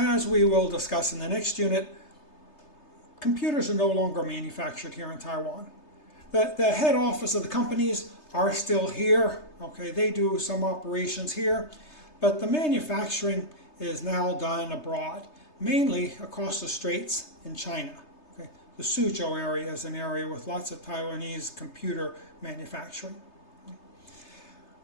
As we will discuss in the next unit, computers are no longer manufactured here in Taiwan. The head office of the companies are still here. Okay, they do some operations here, but the manufacturing is now done abroad, mainly across the straits in China. Okay, the Suzhou area is an area with lots of Taiwanese computer manufacturing.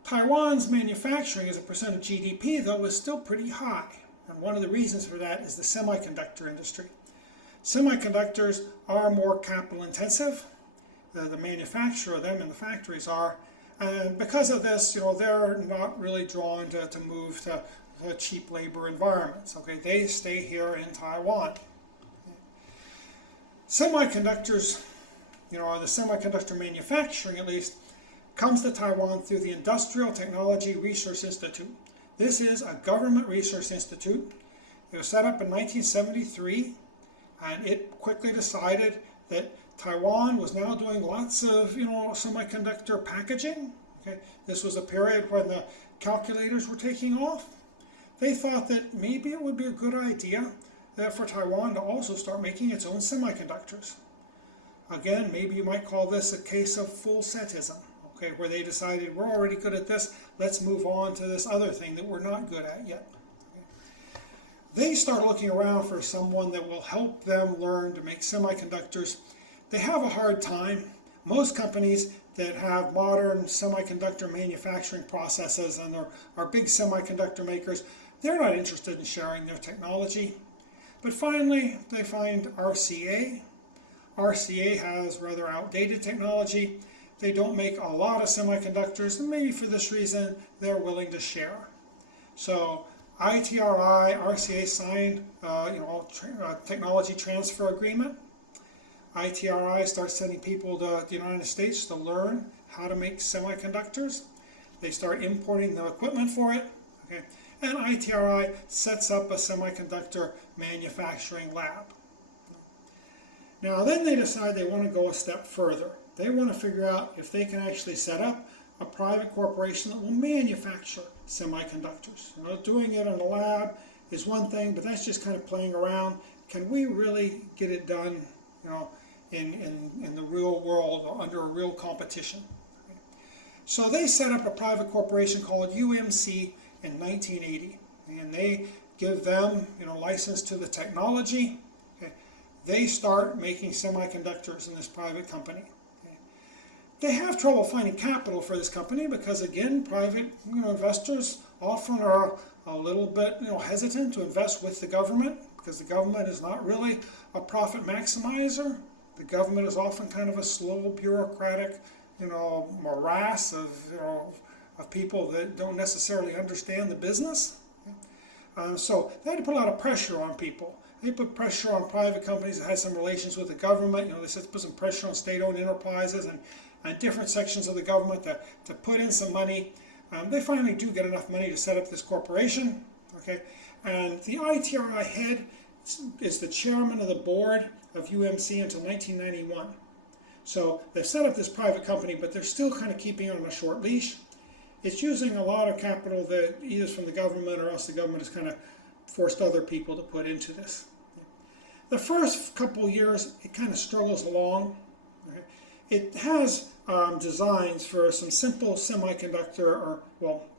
Taiwan's manufacturing as a percent of GDP, though, is still pretty high. And one of the reasons for that is the semiconductor industry. Semiconductors are more capital intensive. The manufacture of them in the factories are. And because of this, they're not really drawn to move to cheap labor environments. Okay, they stay here in Taiwan. Semiconductors, the semiconductor manufacturing at least, comes to Taiwan through the Industrial Technology Research Institute. This is a government research institute. It was set up in 1973, and it quickly decided that Taiwan was now doing lots of, semiconductor packaging. Okay, this was a period when the calculators were taking off. They thought that maybe it would be a good idea for Taiwan to also start making its own semiconductors. Again, maybe you might call this a case of full setism. Okay, where they decided we're already good at this, let's move on to this other thing that we're not good at yet. Okay. They start looking around for someone that will help them learn to make semiconductors. They have a hard time. Most companies that have modern semiconductor manufacturing processes and are big semiconductor makers, they're not interested in sharing their technology. But finally, they find RCA. RCA has rather outdated technology. They don't make a lot of semiconductors, and maybe for this reason, they're willing to share. So ITRI, RCA signed a technology transfer agreement. ITRI starts sending people to the United States to learn how to make semiconductors. They start importing the equipment for it. Okay? And ITRI sets up a semiconductor manufacturing lab. Now then they decide they want to go a step further. They want to figure out if they can actually set up a private corporation that will manufacture semiconductors. Doing it in a lab is one thing, but that's just kind of playing around. Can we really get it done, in the real world under a real competition? So they set up a private corporation called UMC in 1980, and they give them, license to the technology. Okay. They start making semiconductors in this private company. They have trouble finding capital for this company because, again, private investors often are a little bit hesitant to invest with the government because the government is not really a profit maximizer. The government is often kind of a slow, bureaucratic, morass of people that don't necessarily understand the business. So they had to put a lot of pressure on people. They put pressure on private companies that had some relations with the government. They said to put some pressure on state-owned enterprises and different sections of the government to put in some money. They finally do get enough money to set up this corporation. Okay, and the ITRI head is the chairman of the board of UMC until 1991. So they've set up this private company, but they're still kind of keeping it on a short leash. It's using a lot of capital that either is from the government or else the government has kind of forced other people to put into this. The first couple years, it kind of struggles along. Okay? It has designs for some simple semiconductor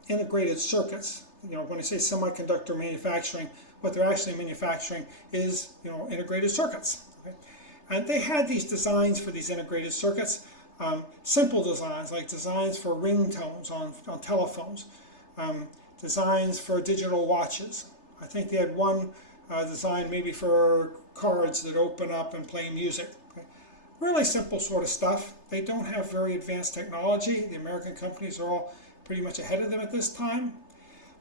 integrated circuits. When I say semiconductor manufacturing, what they're actually manufacturing is integrated circuits. Okay? And they had these designs for these integrated circuits, simple designs like designs for ringtones on telephones, designs for digital watches. I think they had one design maybe for cards that open up and play music. Okay? Really simple sort of stuff. They don't have very advanced technology. The American companies are all pretty much ahead of them at this time.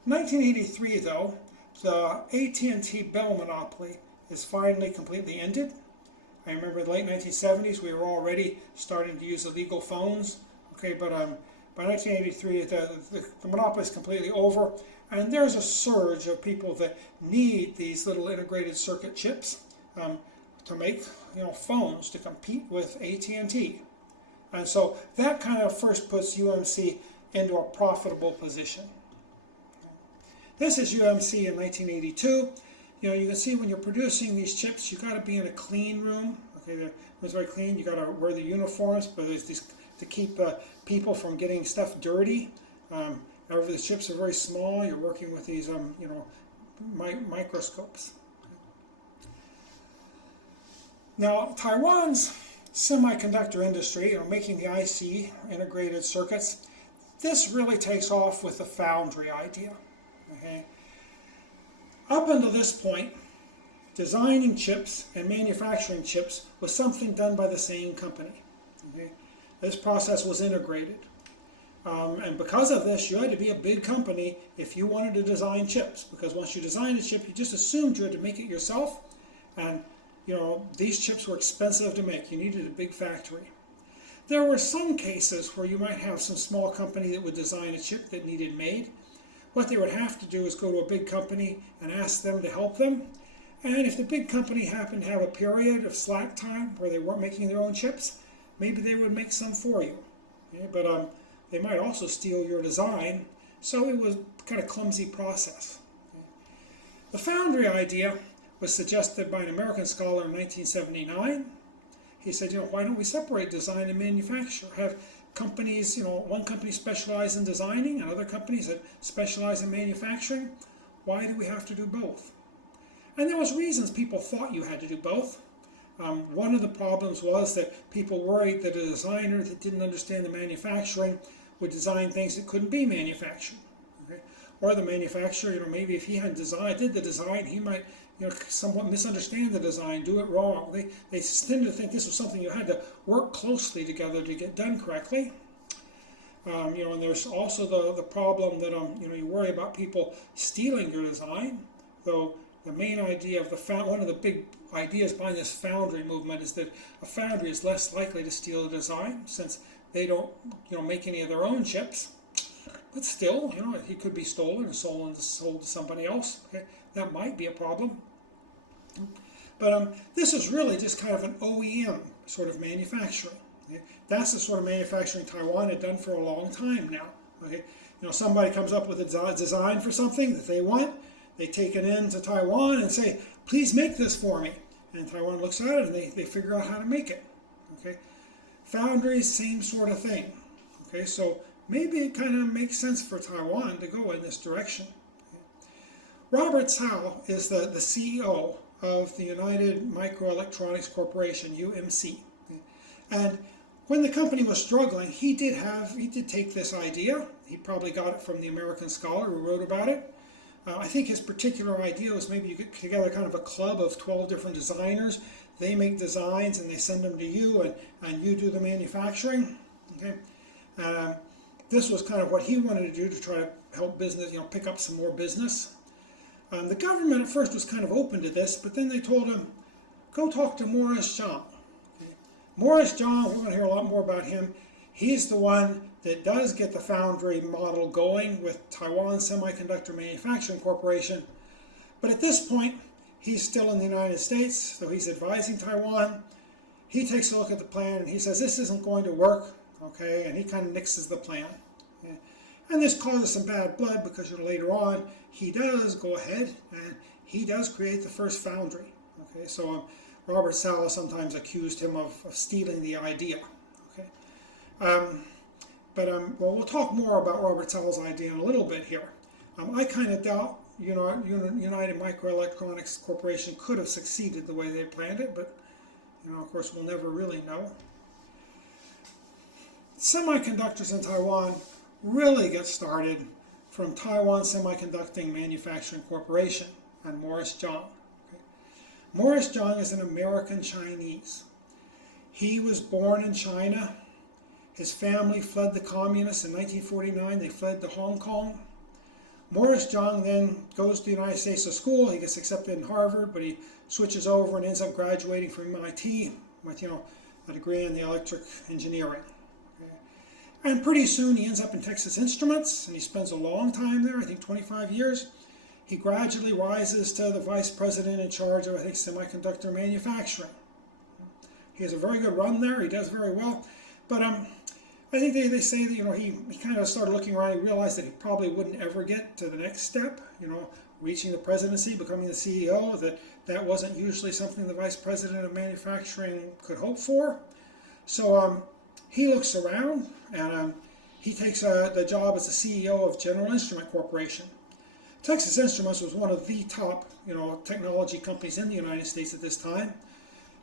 1983, though, the AT&T Bell monopoly is finally completely ended. I remember in the late 1970s, we were already starting to use illegal phones. Okay, but by 1983, the monopoly is completely over, and there's a surge of people that need these little integrated circuit chips to make phones to compete with AT&T. And so that kind of first puts UMC into a profitable position. This is UMC in 1982. you know, you can see when you're producing these chips, you got to be in a clean room. Okay, it's very clean. You got to wear the uniforms, but there's these to keep people from getting stuff dirty. However, the chips are very small. You're working with these, you know, microscopes. Now, Taiwan's semiconductor industry, you know, making the IC, integrated circuits, this really takes off with the foundry idea. Okay? Up until this point, designing chips and manufacturing chips was something done by the same company. Okay? This process was integrated. And because of this, you had to be a big company if you wanted to design chips, because once you designed a chip, you just assumed you had to make it yourself, and you know, these chips were expensive to make. You needed a big factory. There were some cases where you might have some small company that would design a chip that needed made. What they would have to do is go to a big company and ask them to help them. And if the big company happened to have a period of slack time where they weren't making their own chips, maybe they would make some for you. Okay? But they might also steal your design, so it was kind of clumsy process. Okay? The foundry idea was suggested by an American scholar in 1979. He said, you know, why don't we separate design and manufacture? Have companies, you know, one company specialize in designing and other companies that specialize in manufacturing. Why do we have to do both? And there was reasons people thought you had to do both. One of the problems was that people worried that a designer that didn't understand the manufacturing would design things that couldn't be manufactured. Okay? Or the manufacturer, you know, maybe if he had did the design, he might, you know, somewhat misunderstand the design, do it wrong. They tended to think this was something you had to work closely together to get done correctly. You know, and there's also the problem that you know, you worry about people stealing your design. Though the main idea of one of the big ideas behind this foundry movement is that a foundry is less likely to steal a design since they don't, you know, make any of their own chips. But still, you know, it could be stolen and sold to somebody else. Okay, that might be a problem. But this is really just kind of an OEM sort of manufacturing. Okay? That's the sort of manufacturing Taiwan had done for a long time now. Okay, you know, somebody comes up with a design for something that they want, they take it into Taiwan and say, "Please make this for me." And Taiwan looks at it and they figure out how to make it. Okay, foundries, same sort of thing. Okay, so maybe it kind of makes sense for Taiwan to go in this direction. Robert Cao is the CEO of the United Microelectronics Corporation, UMC. And when the company was struggling, he did take this idea. He probably got it from the American scholar who wrote about it. I think his particular idea was maybe you get together kind of a club of 12 different designers. They make designs and they send them to you, and you do the manufacturing. Okay. This was kind of what he wanted to do to try to help business, you know, pick up some more business. The government at first was kind of open to this, but then they told him, go talk to Morris Chang. Okay. Morris Chang, we're going to hear a lot more about him. He's the one that does get the foundry model going with Taiwan Semiconductor Manufacturing Corporation. But at this point, he's still in the United States, so he's advising Taiwan. He takes a look at the plan and he says, this isn't going to work, okay, and he kind of nixes the plan. Okay. And this causes some bad blood because, you know, later on, he does go ahead and he does create the first foundry. Okay, so Robert Cao sometimes accused him of stealing the idea. Okay, well, we'll talk more about Robert Cao's idea in a little bit here. I kind of doubt, you know, United Microelectronics Corporation could have succeeded the way they planned it, but, you know, of course, we'll never really know. Semiconductors in Taiwan really get started from Taiwan Semiconductor Manufacturing Corporation and Morris Chang. Okay. Morris Chang is an American Chinese. He was born in China. His family fled the communists in 1949. They fled to Hong Kong. Morris Chang then goes to the United States to school. He gets accepted in Harvard, but he switches over and ends up graduating from MIT with, you know, a degree in the electric engineering. And pretty soon he ends up in Texas Instruments, and he spends a long time there, I think 25 years. He gradually rises to the vice president in charge of, I think, semiconductor manufacturing. He has a very good run there. He does very well. But I think they say that, you know, he kind of started looking around. He realized that he probably wouldn't ever get to the next step, you know, reaching the presidency, becoming the CEO, that wasn't usually something the vice president of manufacturing could hope for. So he looks around, and he takes the job as the CEO of General Instrument Corporation. Texas Instruments was one of the top, technology companies in the United States at this time.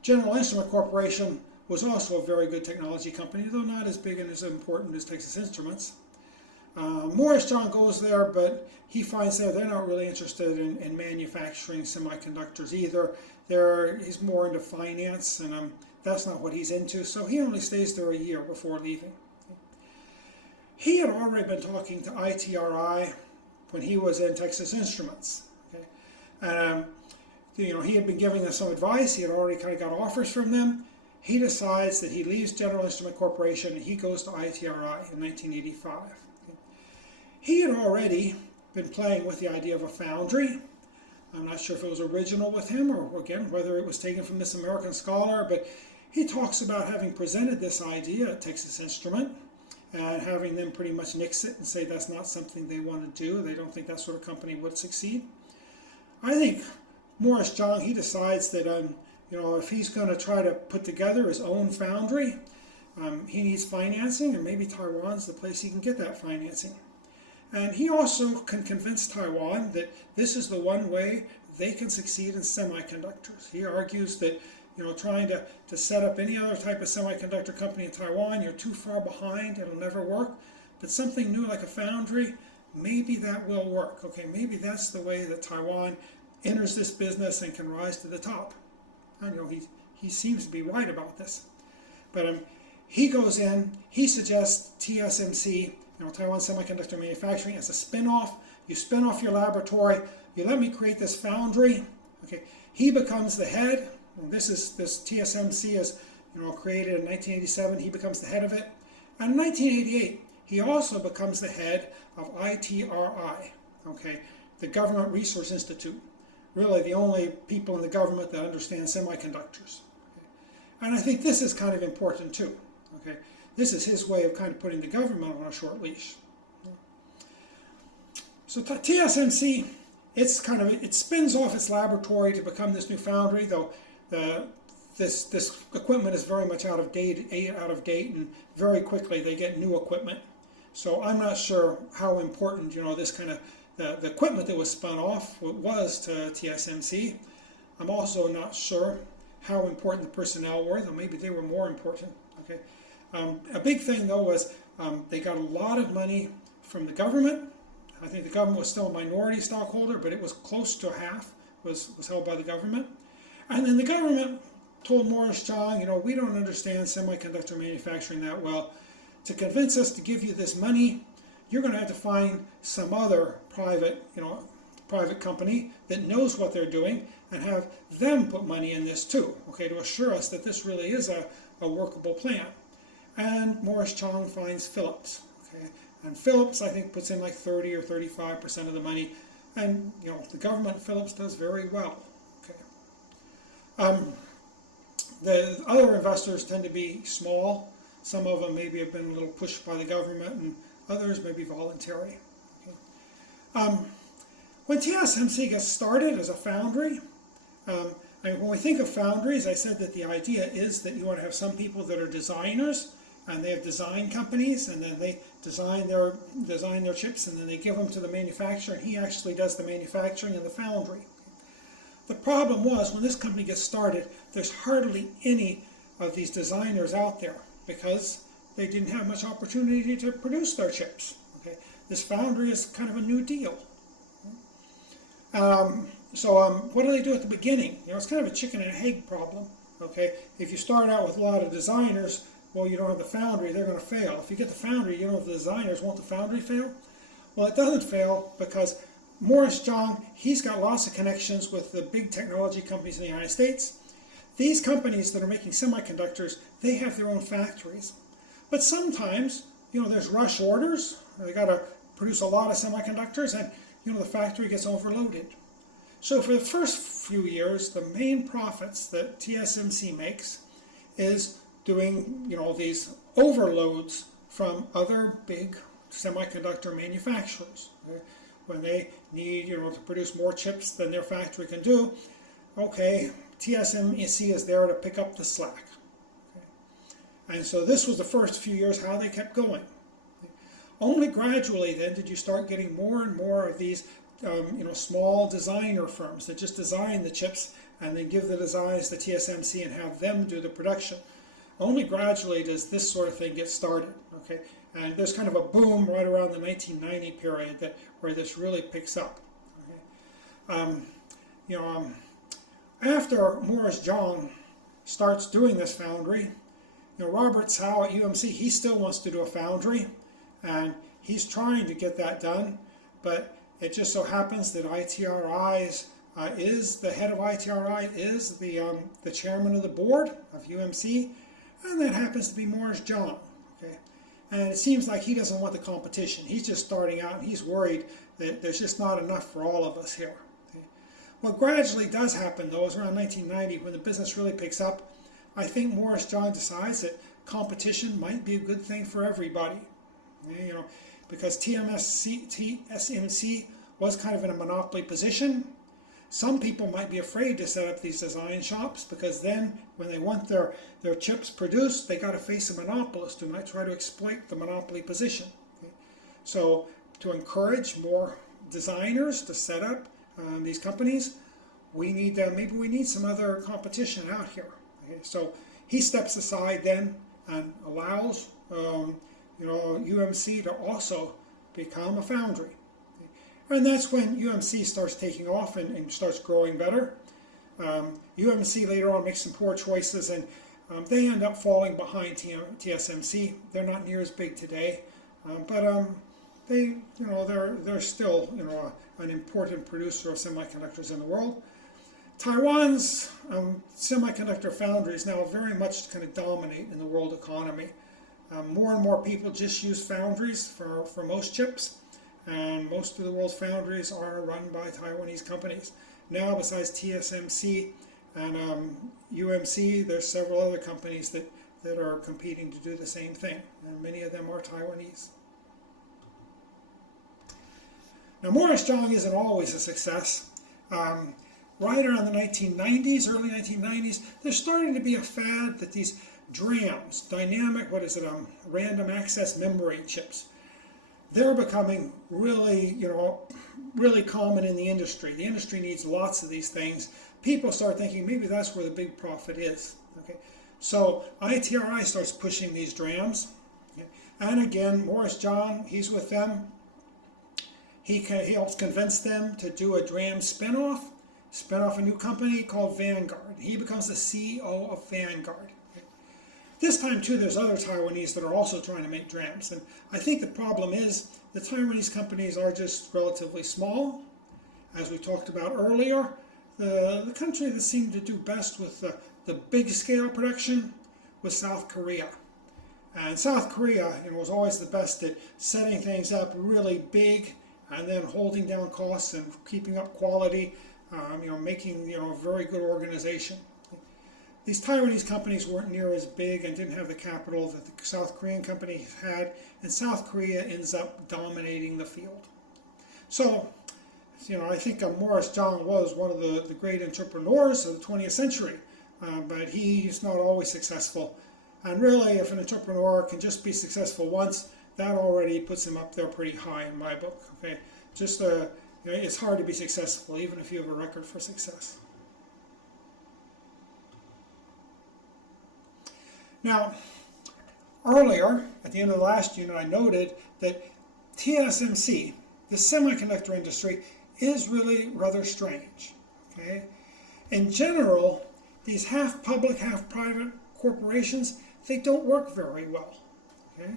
General Instrument Corporation was also a very good technology company, though not as big and as important as Texas Instruments. Morris Chang goes there, but he finds they're not really interested in manufacturing semiconductors either. He's more into finance, and that's not what he's into, so he only stays there a year before leaving. He had already been talking to ITRI when he was in Texas Instruments. Okay? And he had been giving them some advice. He had already kind of got offers from them. He decides that he leaves General Instrument Corporation and he goes to ITRI in 1985. Okay? He had already been playing with the idea of a foundry. I'm not sure if it was original with him or, again, whether it was taken from this American scholar, but he talks about having presented this idea at Texas Instrument and having them pretty much nix it and say that's not something they want to do. They don't think that sort of company would succeed. I think Morris Chang, he decides that if he's going to try to put together his own foundry, he needs financing, and maybe Taiwan's the place he can get that financing. And he also can convince Taiwan that this is the one way they can succeed in semiconductors. He argues that trying to set up any other type of semiconductor company in Taiwan, you're too far behind, it'll never work. But something new like a foundry, maybe that will work. Okay, maybe that's the way that Taiwan enters this business and can rise to the top. And he seems to be right about this. But he goes in, he suggests TSMC, Taiwan Semiconductor Manufacturing, as a spin-off. You spin off your laboratory, you let me create this foundry. Okay, he becomes the head. This TSMC is created in 1987. He becomes the head of it. And in 1988, he also becomes the head of ITRI, the Government Resource Institute. Really the only people in the government that understand semiconductors. And I think this is kind of important too. This is his way of kind of putting the government on a short leash. So TSMC, it spins off its laboratory to become this new foundry, though this equipment is very much out of date, and very quickly they get new equipment. So I'm not sure how important this kind of the equipment that was spun off was to TSMC. I'm also not sure how important the personnel were, though maybe they were more important. A big thing though was they got a lot of money from the government. I think the government was still a minority stockholder, but it was close to half was held by the government. And then the government told Morris Chang, we don't understand semiconductor manufacturing that well. To convince us to give you this money, you're going to have to find some other private company that knows what they're doing and have them put money in this too, to assure us that this really is a workable plan. And Morris Chang finds Philips, and Philips, I think, puts in like 30 or 35% of the money, and the government, Philips, does very well. The other investors tend to be small. Some of them maybe have been a little pushed by the government, and others may be voluntary. When TSMC gets started as a foundry, when we think of foundries, I said that the idea is that you want to have some people that are designers, and they have design companies, and then they design their chips, and then they give them to the manufacturer, and he actually does the manufacturing in the foundry. The problem was, when this company gets started, there's hardly any of these designers out there because they didn't have much opportunity to produce their chips. This foundry is kind of a new deal. What do they do at the beginning? It's kind of a chicken and egg problem. If you start out with a lot of designers, well, you don't have the foundry, they're going to fail. If you get the foundry, you don't have the designers, won't the foundry fail? Well, it doesn't fail because Morris Chang, he's got lots of connections with the big technology companies in the United States. These companies that are making semiconductors, they have their own factories. But sometimes, there's rush orders. They got to produce a lot of semiconductors, and the factory gets overloaded. So for the first few years, the main profits that TSMC makes is doing these overloads from other big semiconductor manufacturers. when they need, to produce more chips than their factory can do, okay, TSMC is there to pick up the slack. Okay. And so this was the first few years how they kept going. Only gradually then did you start getting more and more of these small designer firms that just design the chips and then give the designs to TSMC and have them do the production. Only gradually does this sort of thing get started. Okay, and there's kind of a boom right around the 1990 period where this really picks up. Okay. After Morris Chang starts doing this foundry, Robert Cao at UMC, he still wants to do a foundry, and he's trying to get that done, but it just so happens that ITRI is the head of ITRI is the chairman of the board of UMC, and that happens to be Morris Chang. Okay, and it seems like he doesn't want the competition. He's just starting out, and he's worried that there's just not enough for all of us here. Okay. What gradually does happen, though, is around 1990 when the business really picks up. I think Morris Chang decides that competition might be a good thing for everybody. Okay, because TSMC was kind of in a monopoly position. Some people might be afraid to set up these design shops because then when they want their chips produced, they got to face a monopolist who might try to exploit the monopoly position. Okay? So to encourage more designers to set up these companies, maybe we need some other competition out here. Okay? So he steps aside then and allows UMC to also become a foundry. And that's when UMC starts taking off and starts growing better. UMC later on makes some poor choices, and they end up falling behind TSMC. They're not near as big today, but they're still an important producer of semiconductors in the world. Taiwan's semiconductor foundries now very much kind of dominate in the world economy. More and more people just use foundries for most chips. And most of the world's foundries are run by Taiwanese companies. Now, besides TSMC and UMC, there's several other companies that are competing to do the same thing, and many of them are Taiwanese. Now, Morris Chang isn't always a success. Right around the 1990s, early 1990s, there's starting to be a fad that these DRAMs, random access memory chips, they're becoming really, really common in the industry. The industry needs lots of these things. People start thinking maybe that's where the big profit is. Okay, so ITRI starts pushing these DRAMs, okay? And again, Morris Chang, he's with them. He helps convince them to do a DRAM spin-off a new company called Vanguard. He becomes the CEO of Vanguard. This time, too, there's other Taiwanese that are also trying to make DRAMs. And I think the problem is the Taiwanese companies are just relatively small. As we talked about earlier, the country that seemed to do best with the big-scale production was South Korea. And South Korea was always the best at setting things up really big and then holding down costs and keeping up quality, making a very good organization. These Taiwanese companies weren't near as big and didn't have the capital that the South Korean companies had, and South Korea ends up dominating the field. So, I think Morris Chang was one of the great entrepreneurs of the 20th century, but he's not always successful. And really, if an entrepreneur can just be successful once, that already puts him up there pretty high in my book. Okay, just it's hard to be successful even if you have a record for success. Now, earlier, at the end of the last unit, I noted that TSMC, the semiconductor industry, is really rather strange. Okay? In general, these half public, half private corporations, they don't work very well. Okay?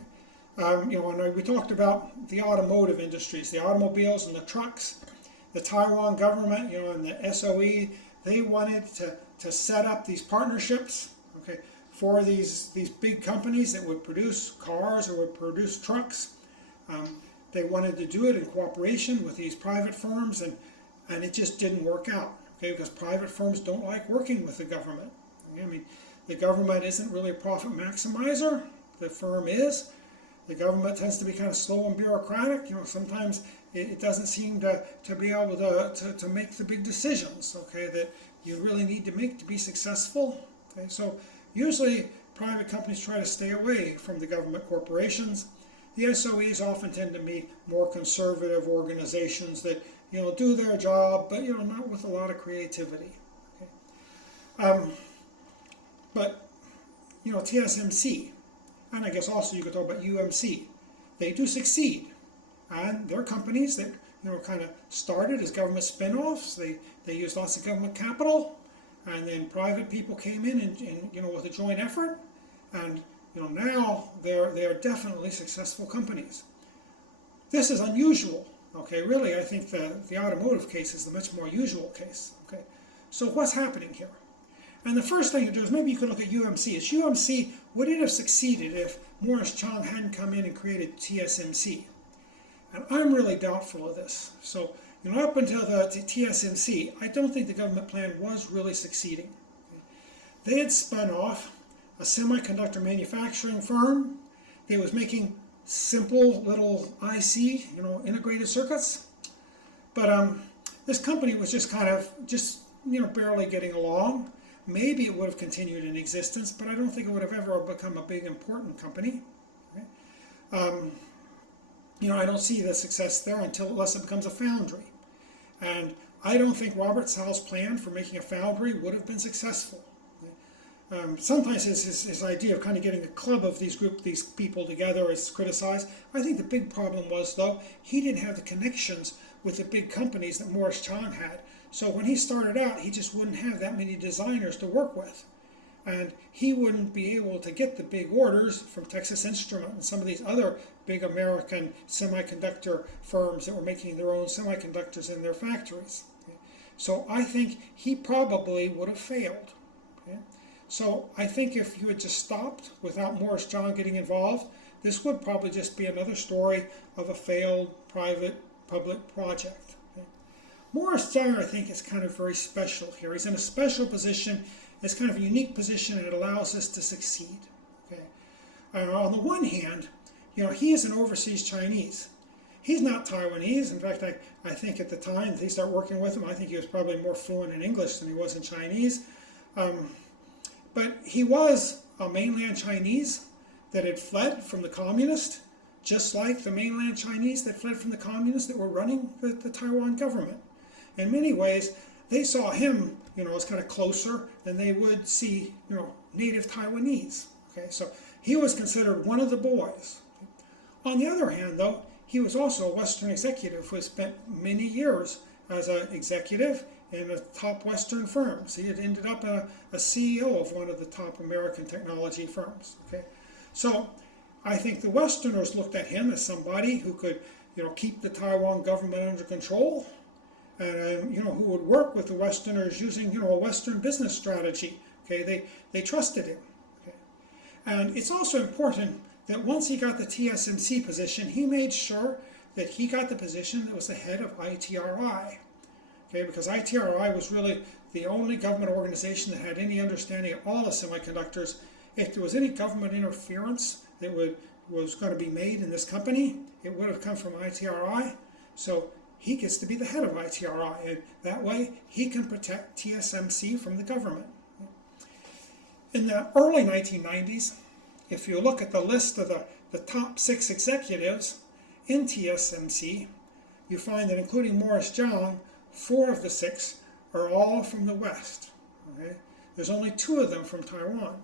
And we talked about the automotive industries, the automobiles and the trucks. The Taiwan government, and the SOE, they wanted to set up these partnerships, okay, for these big companies that would produce cars or would produce trucks. They wanted to do it in cooperation with these private firms, and it just didn't work out, okay, because private firms don't like working with the government. Okay? The government isn't really a profit maximizer. The firm is. The government tends to be kind of slow and bureaucratic. Sometimes it doesn't seem to be able to make the big decisions, okay, that you really need to make to be successful. Okay, so usually private companies try to stay away from the government corporations. The SOEs often tend to be more conservative organizations that do their job, but not with a lot of creativity. Okay. But TSMC, and I guess also you could talk about UMC, they do succeed, and they're companies that kind of started as government spin-offs. They used lots of government capital, and then private people came in and with a joint effort, and now they're definitely successful companies. This is unusual. Okay, really, I think the automotive case is the much more usual case. Okay, so what's happening here? And the first thing to do is maybe you could look at UMC. Is UMC, would it have succeeded if Morris Chang hadn't come in and created TSMC? And I'm really doubtful of this. So, up until the TSMC, I don't think the government plan was really succeeding. They had spun off a semiconductor manufacturing firm. They was making simple little IC, integrated circuits. But this company was just barely getting along. Maybe it would have continued in existence, but I don't think it would have ever become a big, important company. Okay? I don't see the success there unless it becomes a foundry. And I don't think Robert Sal's plan for making a foundry would have been successful. Sometimes his idea of kind of getting a club of these people together is criticized. I think the big problem was, though, he didn't have the connections with the big companies that Morris Chang had. So when he started out, he just wouldn't have that many designers to work with. And he wouldn't be able to get the big orders from Texas Instruments and some of these other big American semiconductor firms that were making their own semiconductors in their factories. Okay? So I think he probably would have failed. Okay? So I think if you had just stopped without Morris Chang getting involved, this would probably just be another story of a failed private-public project. Okay? Morris Chang, I think, is kind of very special here. He's in a special position. It's kind of a unique position, and it allows us to succeed. Okay? On the one hand, he is an overseas Chinese. He's not Taiwanese. In fact, I think at the time they started working with him, I think he was probably more fluent in English than he was in Chinese. But he was a mainland Chinese that had fled from the communists, just like the mainland Chinese that fled from the communists that were running the Taiwan government. In many ways, they saw him, as kind of closer than they would see, native Taiwanese. Okay, so he was considered one of the boys. On the other hand, though, he was also a Western executive who had spent many years as an executive in the top Western firms. He had ended up a CEO of one of the top American technology firms. Okay, so I think the Westerners looked at him as somebody who could, keep the Taiwan government under control, and who would work with the Westerners using, a Western business strategy. Okay, they trusted him. Okay, and it's also important that once he got the TSMC position, he made sure that he got the position that was the head of ITRI. Okay, because ITRI was really the only government organization that had any understanding of all the semiconductors. If there was any government interference that was going to be made in this company, it would have come from ITRI. So he gets to be the head of ITRI, and that way he can protect TSMC from the government. In the early 1990s, if you look at the list of the top 6 executives in TSMC, you find that including Morris Chang, 4 of the 6 are all from the West. Okay? There's only 2 of them from Taiwan.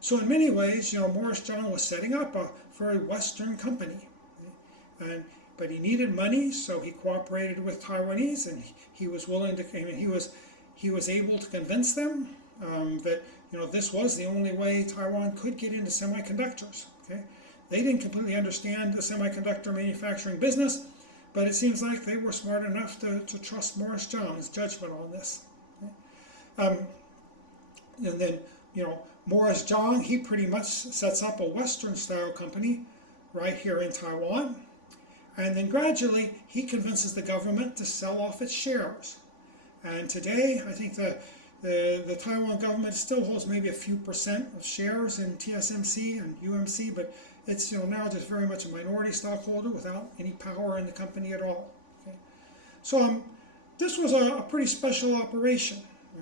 So in many ways, Morris Chang was setting up a very Western company. Okay? But he needed money, so he cooperated with Taiwanese, and he was willing to. He was able to convince them that this was the only way Taiwan could get into semiconductors. Okay, they didn't completely understand the semiconductor manufacturing business, but it seems like they were smart enough to trust Morris Chang's judgment on this. Okay? And then Morris Chang, he pretty much sets up a Western-style company right here in Taiwan. And then gradually, he convinces the government to sell off its shares. And today, I think the Taiwan government still holds maybe a few % of shares in TSMC and UMC, but it's now just very much a minority stockholder without any power in the company at all. Okay? So this was a pretty special operation.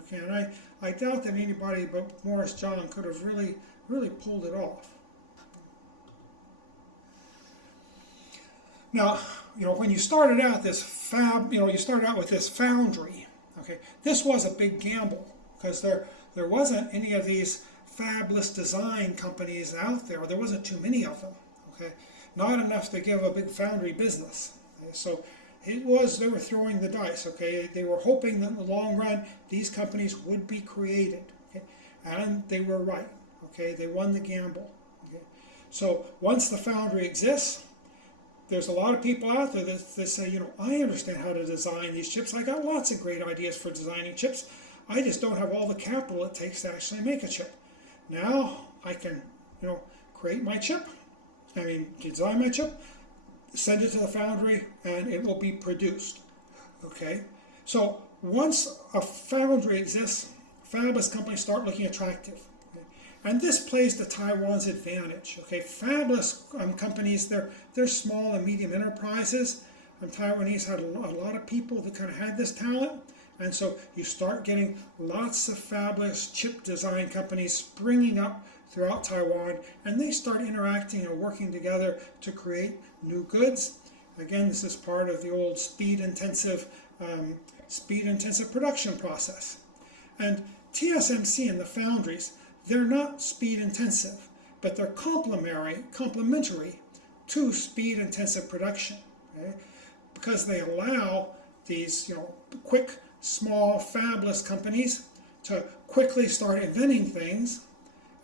Okay, and I doubt that anybody but Morris John could have really pulled it off. Now, when you started out this fab, you started out with this foundry. Okay, this was a big gamble because there wasn't any of these fabless design companies out there. There wasn't too many of them. Okay, not enough to give a big foundry business. Okay? So they were throwing the dice. Okay, they were hoping that in the long run these companies would be created. Okay, and they were right. Okay, they won the gamble. Okay, so once the foundry exists, there's a lot of people out there that say, I understand how to design these chips. I got lots of great ideas for designing chips. I just don't have all the capital it takes to actually make a chip. Now I can, create my chip, design my chip, send it to the foundry, and it will be produced. Okay? So once a foundry exists, fabless companies start looking attractive. Okay? And this plays to Taiwan's advantage. Okay? Fabless companies, they're small and medium enterprises. Taiwanese had a lot of people that kind of had this talent. And so you start getting lots of fabless chip design companies springing up throughout Taiwan, and they start interacting and working together to create new goods. Again, this is part of the old speed-intensive production process. And TSMC and the foundries, they're not speed-intensive, but they're complementary to speed-intensive production, okay? Because they allow these, quick, small, fabless companies to quickly start inventing things,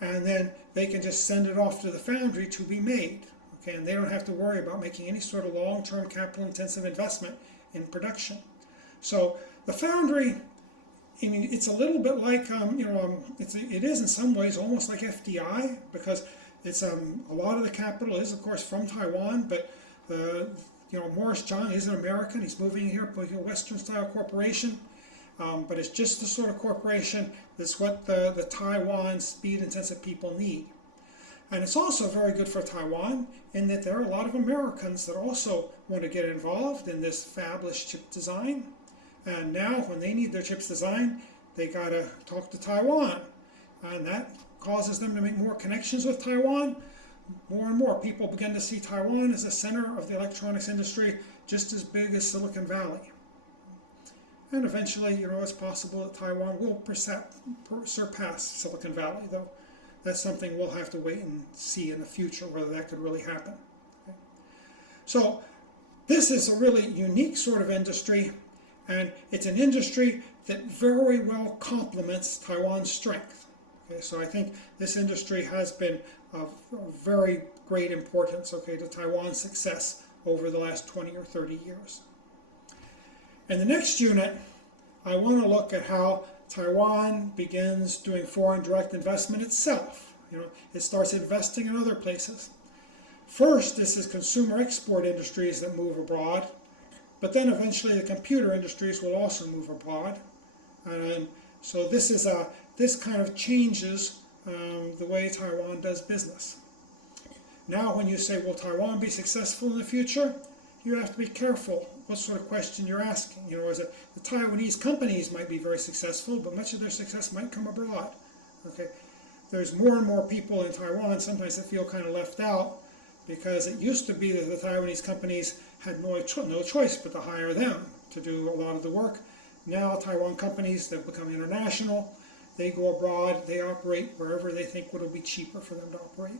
and then they can just send it off to the foundry to be made. Okay, and they don't have to worry about making any sort of long-term capital-intensive investment in production. So the foundry, it's a little bit like, it is in some ways almost like FDI, because it's a lot of the capital is, of course, from Taiwan, but Morris John is an American. He's moving here, a Western-style corporation, but it's just the sort of corporation that's what the Taiwan speed-intensive people need. And it's also very good for Taiwan in that there are a lot of Americans that also want to get involved in this fabless chip design. And now, when they need their chips designed, they got to talk to Taiwan, and that causes them to make more connections with Taiwan. More and more people begin to see Taiwan as a center of the electronics industry, just as big as Silicon Valley. And eventually, it's possible that Taiwan will surpass Silicon Valley, though that's something we'll have to wait and see in the future, whether that could really happen. Okay? So this is a really unique sort of industry, and it's an industry that very well complements Taiwan's strength. Okay? So I think this industry has been of very great importance, to Taiwan's success over the last 20 or 30 years. In the next unit, I want to look at how Taiwan begins doing foreign direct investment itself. It starts investing in other places. First, this is consumer export industries that move abroad, but then eventually the computer industries will also move abroad. And so this kind of changes the way Taiwan does business. Now, when you say, will Taiwan be successful in the future? You have to be careful what sort of question you're asking. The Taiwanese companies might be very successful, but much of their success might come abroad. Okay, there's more and more people in Taiwan sometimes that feel kind of left out, because it used to be that the Taiwanese companies had no choice but to hire them to do a lot of the work. Now Taiwan companies that become international, they go abroad, they operate wherever they think it will be cheaper for them to operate.